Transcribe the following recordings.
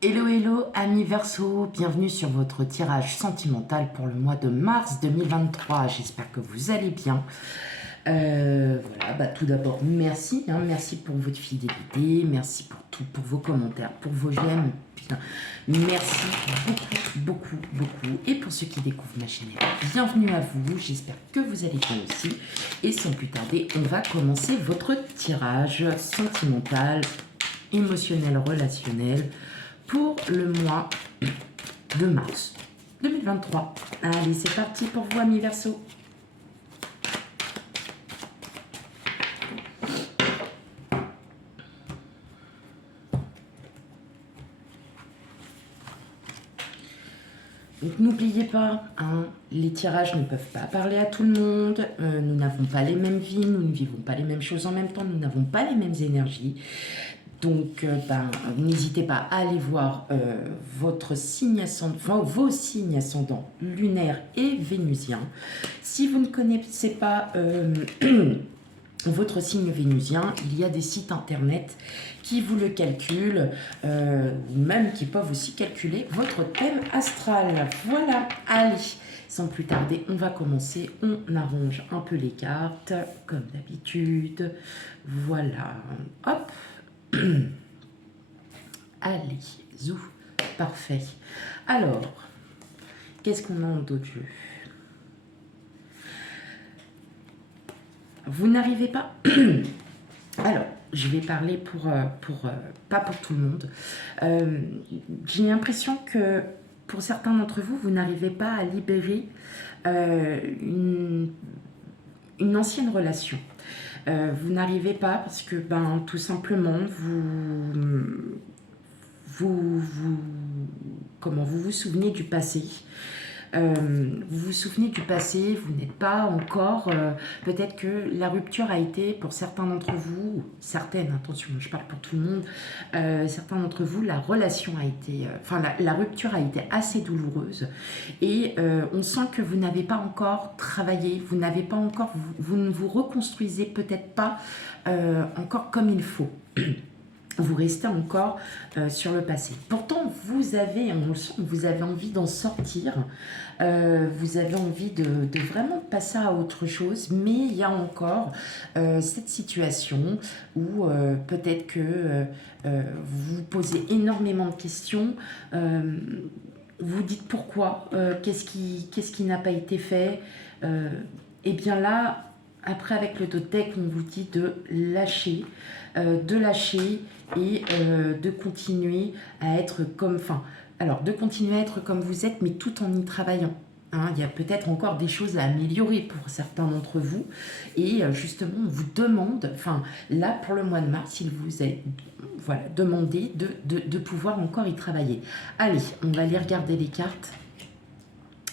Hello hello amis Verseau, bienvenue sur votre tirage sentimental pour le mois de mars 2023. J'espère que vous allez bien. Voilà, tout d'abord merci, merci pour votre fidélité, merci pour tout, pour vos commentaires, pour vos j'aime. Putain, merci beaucoup. Et pour ceux qui découvrent ma chaîne, bienvenue à vous. J'espère que vous allez bien aussi. Et sans plus tarder, on va commencer votre tirage sentimental, émotionnel, relationnel pour le mois de mars 2023. Allez, c'est parti pour vous, amis Verseau. Donc n'oubliez pas, les tirages ne peuvent pas parler à tout le monde, nous n'avons pas les mêmes vies, nous ne vivons pas les mêmes choses en même temps, nous n'avons pas les mêmes énergies. Donc, n'hésitez pas à aller voir votre signe ascendant, enfin, vos signes ascendants lunaires et vénusiens. Si vous ne connaissez pas votre signe vénusien, il y a des sites internet qui vous le calculent, ou même qui peuvent aussi calculer votre thème astral. Voilà, allez, sans plus tarder, on va commencer. On arrange un peu les cartes, comme d'habitude. Voilà, hop. Allez, zou, parfait. Alors, qu'est-ce qu'on a en d'autre jeu? Vous n'arrivez pas. Alors, je vais parler pas pour tout le monde. J'ai l'impression que pour certains d'entre vous, vous n'arrivez pas à libérer une ancienne relation. Vous n'arrivez pas parce que, tout simplement, vous vous souvenez du passé. Vous vous souvenez du passé, vous n'êtes pas encore, peut-être que la rupture a été, pour certains d'entre vous, certaines, attention, je parle pour tout le monde, certains d'entre vous, la relation a été, la rupture a été assez douloureuse et on sent que vous n'avez pas encore travaillé, vous n'avez pas encore, vous ne vous reconstruisez peut-être pas encore comme il faut. Vous restez encore sur le passé. Pourtant, vous avez, on le sent, vous avez envie d'en sortir, vous avez envie de vraiment passer à autre chose, mais il y a encore cette situation où peut-être que vous vous posez énormément de questions, vous dites pourquoi, qu'est-ce qui n'a pas été fait, et bien là, après avec le Totec, on vous dit de lâcher et de continuer à être comme, de continuer à être comme vous êtes, mais tout en y travaillant. Il y a peut-être encore des choses à améliorer pour certains d'entre vous. Et justement, on vous demande, là pour le mois de mars, il vous est demandé de pouvoir encore y travailler. Allez, on va aller regarder les cartes.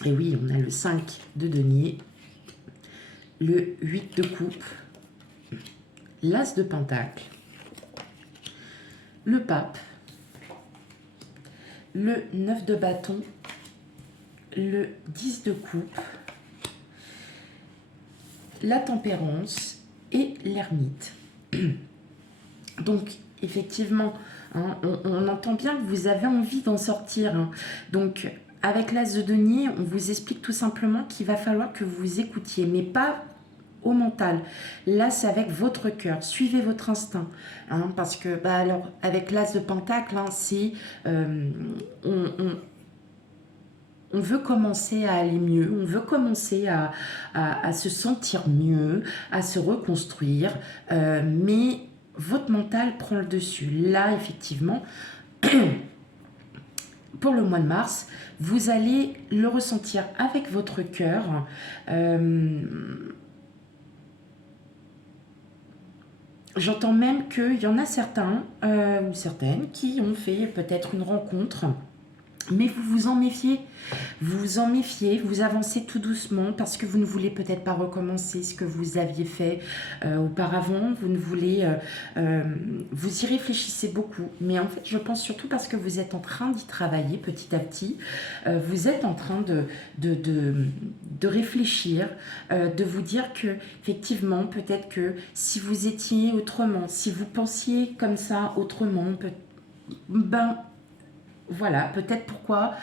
Et oui, on a le 5 de denier, le 8 de coupe, l'as de pentacle, le pape, le 9 de bâton, le 10 de coupe, la tempérance et l'ermite. Donc, effectivement, on entend bien que vous avez envie d'en sortir. Donc, avec l'as de denier, on vous explique tout simplement qu'il va falloir que vous vous écoutiez, mais pas au mental. Là, c'est avec votre cœur. Suivez votre instinct. Parce que, alors, avec l'as de pentacle, c'est... on veut commencer à aller mieux, on veut commencer à se sentir mieux, à se reconstruire, mais votre mental prend le dessus. Là, effectivement, pour le mois de mars, vous allez le ressentir avec votre cœur. J'entends même qu'il y en a certains ou certaines qui ont fait peut-être une rencontre, mais vous vous en méfiez. Vous vous en méfiez, vous avancez tout doucement parce que vous ne voulez peut-être pas recommencer ce que vous aviez fait auparavant. Vous ne voulez... vous y réfléchissez beaucoup. Mais en fait, je pense surtout parce que vous êtes en train d'y travailler petit à petit. Vous êtes en train de réfléchir, de vous dire que effectivement, peut-être que si vous étiez autrement, si vous pensiez comme ça autrement, Voilà, peut-être pourquoi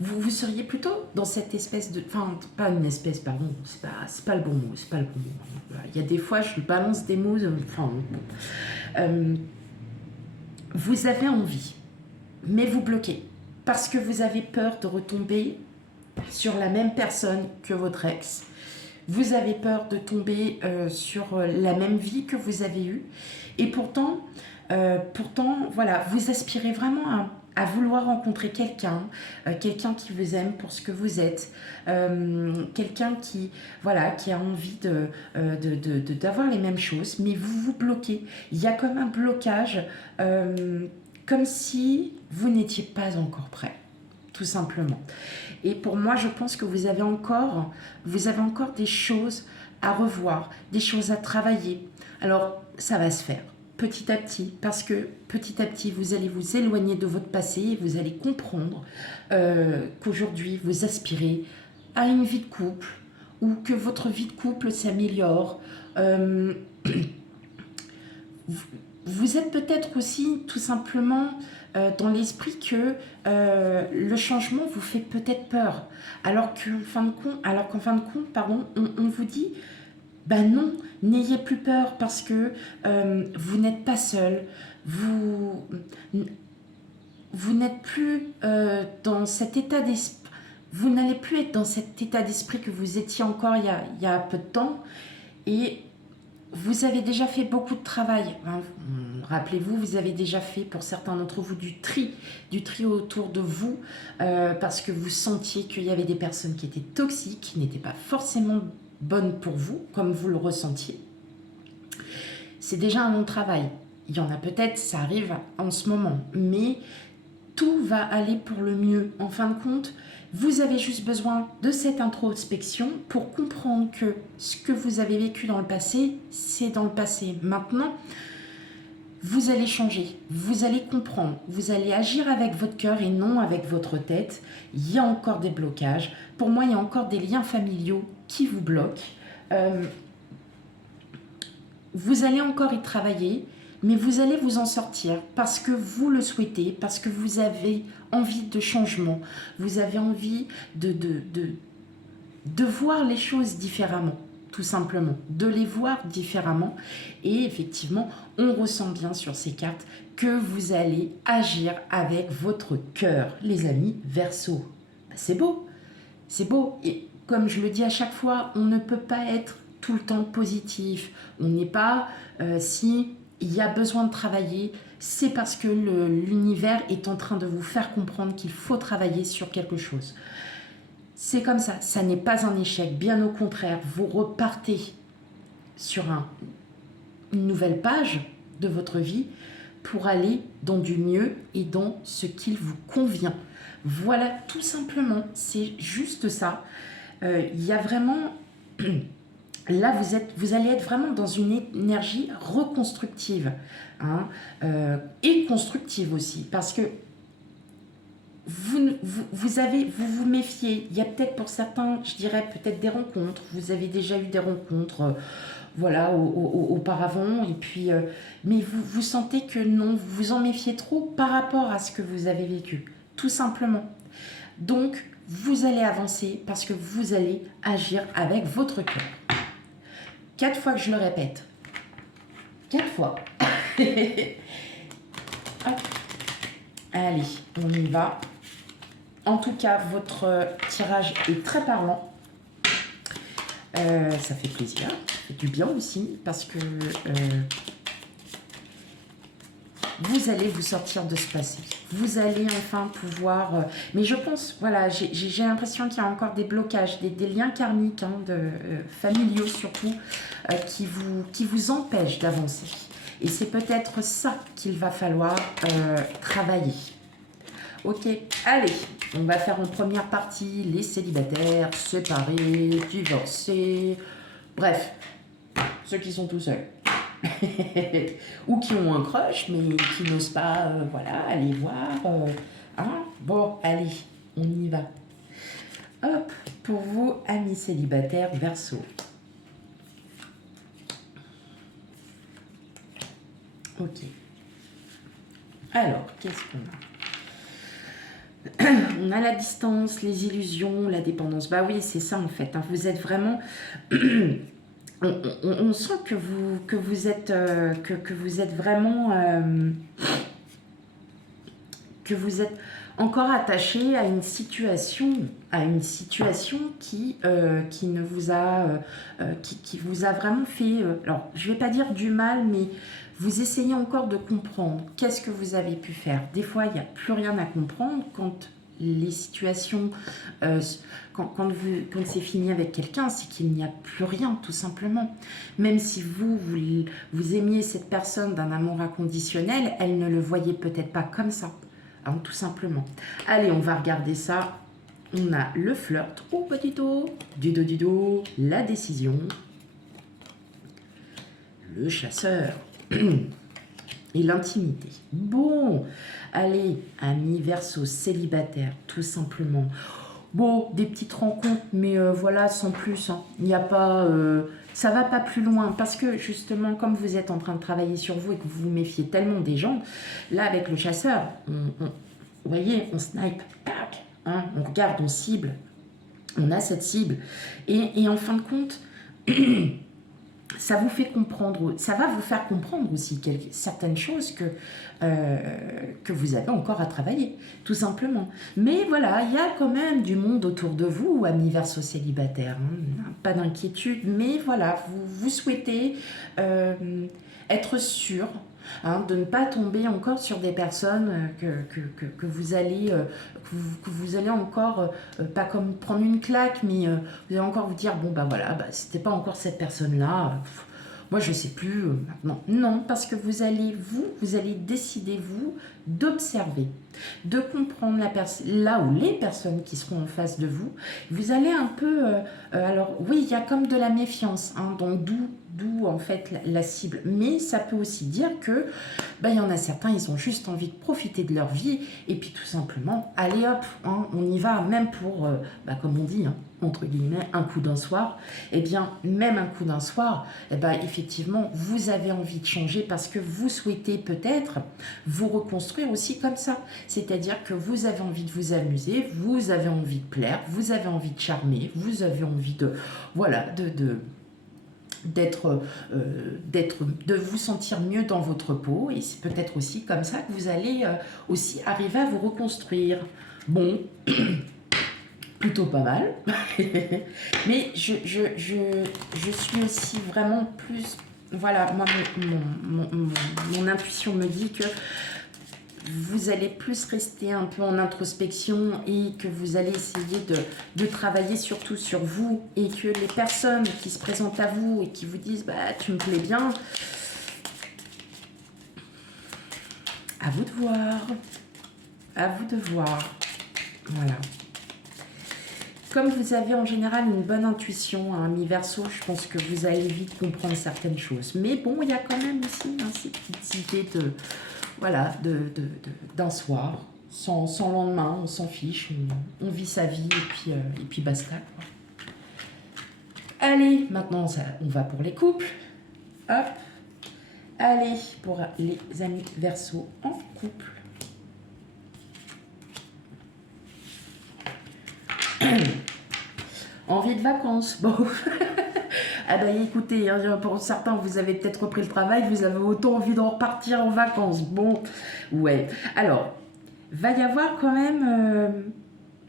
vous seriez plutôt dans cette espèce de... Enfin, pas une espèce, pardon, c'est pas le bon mot, c'est pas le bon mot. Il y a des fois, je balance des mots, enfin, bon. Vous avez envie, mais vous bloquez, parce que vous avez peur de retomber sur la même personne que votre ex. Vous avez peur de tomber sur la même vie que vous avez eue. Et pourtant, voilà, vous aspirez vraiment à vouloir rencontrer quelqu'un, quelqu'un qui vous aime pour ce que vous êtes, quelqu'un qui, voilà, qui a envie d'avoir les mêmes choses, mais vous vous bloquez. Il y a comme un blocage, comme si vous n'étiez pas encore prêt, tout simplement. Et pour moi, je pense que vous avez encore des choses à revoir, des choses à travailler. Alors, ça va se faire petit à petit, parce que petit à petit, vous allez vous éloigner de votre passé et vous allez comprendre qu'aujourd'hui, vous aspirez à une vie de couple ou que votre vie de couple s'améliore. Vous êtes peut-être aussi tout simplement dans l'esprit que le changement vous fait peut-être peur, alors qu'en fin de compte, pardon, on vous dit, ben non, n'ayez plus peur parce que vous n'êtes pas seul, vous n'êtes plus dans cet état d'esprit, vous n'allez plus être dans cet état d'esprit que vous étiez encore il y a peu de temps, et vous avez déjà fait beaucoup de travail, hein. Rappelez-vous, vous avez déjà fait pour certains d'entre vous du tri autour de vous, parce que vous sentiez qu'il y avait des personnes qui étaient toxiques, qui n'étaient pas forcément bonnes pour vous, comme vous le ressentiez. C'est déjà un long travail. Il y en a peut-être, ça arrive en ce moment, mais tout va aller pour le mieux. En fin de compte, vous avez juste besoin de cette introspection pour comprendre que ce que vous avez vécu dans le passé, c'est dans le passé. Maintenant, vous allez changer, vous allez comprendre, vous allez agir avec votre cœur et non avec votre tête. Il y a encore des blocages. Pour moi, il y a encore des liens familiaux qui vous bloquent. Vous allez encore y travailler, mais vous allez vous en sortir parce que vous le souhaitez, parce que vous avez envie de changement, vous avez envie de voir les choses différemment, tout simplement, de les voir différemment. Et effectivement, on ressent bien sur ces cartes que vous allez agir avec votre cœur, les amis Verseau. C'est beau, c'est beau. Et comme je le dis à chaque fois, on ne peut pas être tout le temps positif. On n'est pas, si il y a besoin de travailler, c'est parce que l'univers est en train de vous faire comprendre qu'il faut travailler sur quelque chose. C'est comme ça n'est pas un échec, bien au contraire, vous repartez sur une nouvelle page de votre vie pour aller dans du mieux et dans ce qu'il vous convient. Voilà, tout simplement, c'est juste ça. Il y a vraiment... Là, vous allez être vraiment dans une énergie reconstructive, hein, et constructive aussi, parce que vous vous méfiez. Il y a peut-être pour certains, je dirais peut-être des rencontres. Vous avez déjà eu des rencontres, voilà, auparavant, et puis, mais vous sentez que non, vous vous en méfiez trop par rapport à ce que vous avez vécu, tout simplement. Donc, vous allez avancer parce que vous allez agir avec votre cœur. 4 fois que je le répète. 4 fois. Hop. Allez, on y va. En tout cas, votre tirage est très parlant. Ça fait plaisir. Ça fait du bien aussi parce que vous allez vous sortir de ce passé. Vous allez enfin pouvoir... mais je pense, voilà, j'ai l'impression qu'il y a encore des blocages, des liens karmiques, hein, familiaux surtout, qui vous empêchent d'avancer. Et c'est peut-être ça qu'il va falloir travailler. Ok, allez, on va faire en première partie les célibataires, séparés, divorcés, bref, ceux qui sont tout seuls. Ou qui ont un crush mais qui n'osent pas voilà, aller voir. Hein. Bon, allez, on y va. Hop, pour vous, amis célibataires Verseau. Ok. Alors, qu'est-ce qu'on a? On a la distance, les illusions, la dépendance. Bah oui, c'est ça en fait. Hein. Vous êtes vraiment... on sent que vous êtes, que vous êtes vraiment... que vous êtes encore attaché à une situation qui ne vous a, qui vous a vraiment fait, alors je vais pas dire du mal, mais vous essayez encore de comprendre qu'est-ce que vous avez pu faire. Des fois, il n'y a plus rien à comprendre quand les situations, euh, quand c'est fini avec quelqu'un, c'est qu'il n'y a plus rien, tout simplement. Même si vous aimiez cette personne d'un amour inconditionnel, elle ne le voyait peut-être pas comme ça. Hein, tout simplement. Allez, on va regarder ça. On a le flirt. Oh, petit dos. Du dos. La décision. Le chasseur. Et l'intimité. Bon. Allez, ami Verseau, célibataire, tout simplement. Bon, des petites rencontres, mais voilà, sans plus. Hein. Il n'y a pas... ça va pas plus loin, parce que justement, comme vous êtes en train de travailler sur vous et que vous vous méfiez tellement des gens, là, avec le chasseur, vous voyez, on snipe, tac, hein, on regarde, on cible, on a cette cible. Et en fin de compte, ça vous fait comprendre, ça va vous faire comprendre aussi certaines choses que vous avez encore à travailler, tout simplement. Mais voilà, il y a quand même du monde autour de vous, amis Verseau célibataires, hein, pas d'inquiétude, mais voilà, vous souhaitez être sûr, hein, de ne pas tomber encore sur des personnes que vous allez, que vous allez encore, pas comme prendre une claque, mais vous allez encore vous dire, bon bah voilà, bah, c'était pas encore cette personne-là, moi je sais plus maintenant. Non, parce que vous allez décider, vous, d'observer, de comprendre là où les personnes qui seront en face de vous, vous allez un peu, alors oui, il y a comme de la méfiance, hein, donc d'où en fait la cible, mais ça peut aussi dire que ben, y en a certains, ils ont juste envie de profiter de leur vie et puis tout simplement, allez hop, hein, on y va, même pour, comme on dit, hein, entre guillemets, un coup d'un soir. Eh bien, même un coup d'un soir, eh ben, effectivement, vous avez envie de changer parce que vous souhaitez peut-être vous reconstruire aussi comme ça. C'est-à-dire que vous avez envie de vous amuser, vous avez envie de plaire, vous avez envie de charmer, vous avez envie de, voilà, de vous sentir mieux dans votre peau, et c'est peut-être aussi comme ça que vous allez aussi arriver à vous reconstruire. Bon, plutôt pas mal, mais je suis aussi vraiment plus, voilà, moi mon intuition me dit que vous allez plus rester un peu en introspection et que vous allez essayer de travailler surtout sur vous, et que les personnes qui se présentent à vous et qui vous disent bah tu me plais bien, à vous de voir, à vous de voir, voilà. Comme vous avez en général une bonne intuition, hein, mi Verseau, je pense que vous allez vite comprendre certaines choses. Mais bon, il y a quand même aussi hein, ces petites idées de, voilà, d'un soir, sans lendemain, on s'en fiche, on vit sa vie et puis basta. Quoi. Allez, maintenant on va pour les couples. Hop. Allez, pour les amis Verseau en couple. Envie de vacances, bon. Ah ben écoutez, hein, pour certains, vous avez peut-être repris le travail, vous avez autant envie d'en repartir en vacances. Bon, ouais. Alors, va y avoir quand même...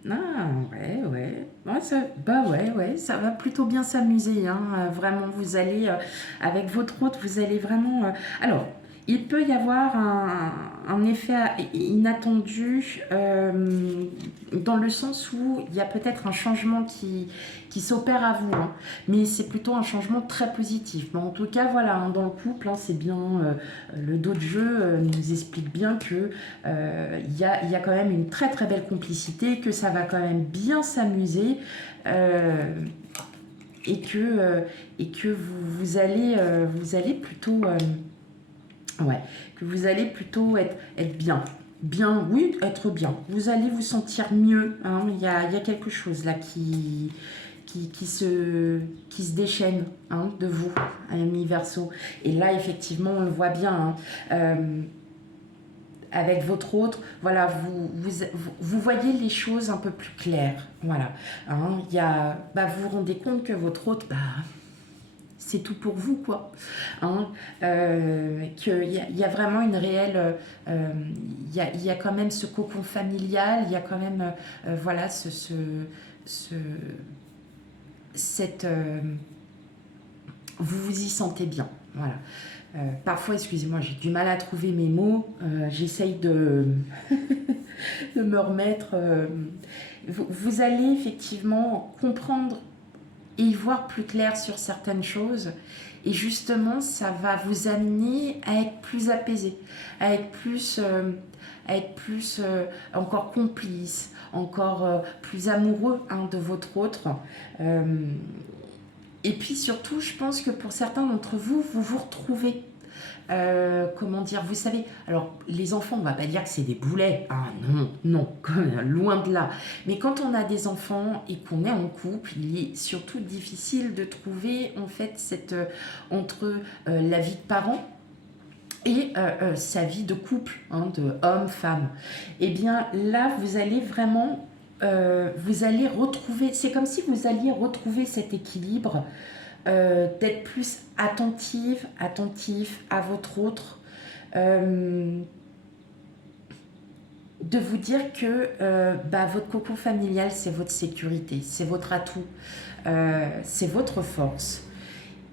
Ah, ouais, ça, bah ouais, ça va plutôt bien s'amuser, hein. Vraiment, vous allez, avec votre hôte, vous allez vraiment... alors, il peut y avoir un effet inattendu dans le sens où il y a peut-être un changement qui s'opère à vous, hein, mais c'est plutôt un changement très positif. Mais en tout cas, voilà, hein, dans le couple, hein, c'est bien, le dos de jeu nous explique bien que il y a quand même une très très belle complicité, que ça va quand même bien s'amuser. Et que vous allez plutôt... ouais, que vous allez plutôt être bien. Bien, oui, être bien. Vous allez vous sentir mieux. Hein. Il y a quelque chose là qui se déchaîne hein, de vous, ami Verseau. Et là, effectivement, on le voit bien. Hein. avec votre autre, voilà, vous voyez les choses un peu plus claires. Voilà. Hein, vous vous rendez compte que votre autre, c'est tout pour vous, quoi. Hein, qu'il y a vraiment une réelle... il y a quand même ce cocon familial, il y a quand même, voilà, cette... vous vous y sentez bien, voilà. Parfois, excusez-moi, j'ai du mal à trouver mes mots. J'essaye de, de me remettre. Vous allez effectivement comprendre et y voir plus clair sur certaines choses. Et justement, ça va vous amener à être plus apaisé, à être plus, encore complice, encore plus amoureux, hein, de votre autre. Et puis surtout, je pense que pour certains d'entre vous, vous vous retrouvez. Comment dire, vous savez, alors les enfants, on va pas dire que c'est des boulets, ah non, non, loin de là. Mais quand on a des enfants et qu'on est en couple, il est surtout difficile de trouver en fait entre la vie de parent et sa vie de couple, hein, de homme-femme. Et bien là, vous allez vraiment, vous allez retrouver, c'est comme si vous alliez retrouver cet équilibre, d'être plus attentif à votre autre, de vous dire que votre cocon familial, c'est votre sécurité, c'est votre atout, c'est votre force.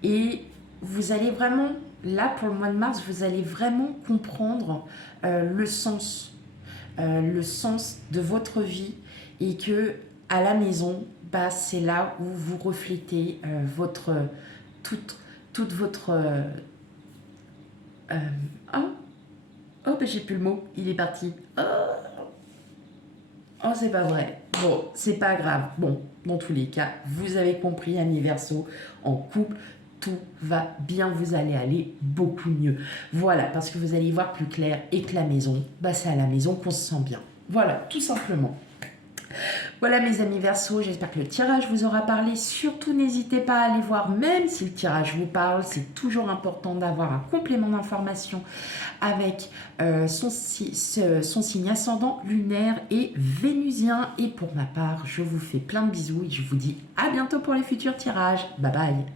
Et vous allez vraiment, là pour le mois de mars, vous allez vraiment comprendre le sens de votre vie, et que à la maison, c'est là où vous reflétez toute votre... j'ai plus le mot, il est parti. C'est pas vrai. Bon, c'est pas grave. Bon, dans tous les cas, vous avez compris, amis Verseau, en couple, tout va bien, vous allez aller beaucoup mieux. Voilà, parce que vous allez y voir plus clair, et que la maison, c'est à la maison qu'on se sent bien. Voilà, tout simplement. Voilà mes amis Verseau, j'espère que le tirage vous aura parlé. Surtout n'hésitez pas à aller voir, même si le tirage vous parle, c'est toujours important d'avoir un complément d'information avec son signe ascendant, lunaire et vénusien. Et pour ma part, je vous fais plein de bisous et je vous dis à bientôt pour les futurs tirages. Bye bye.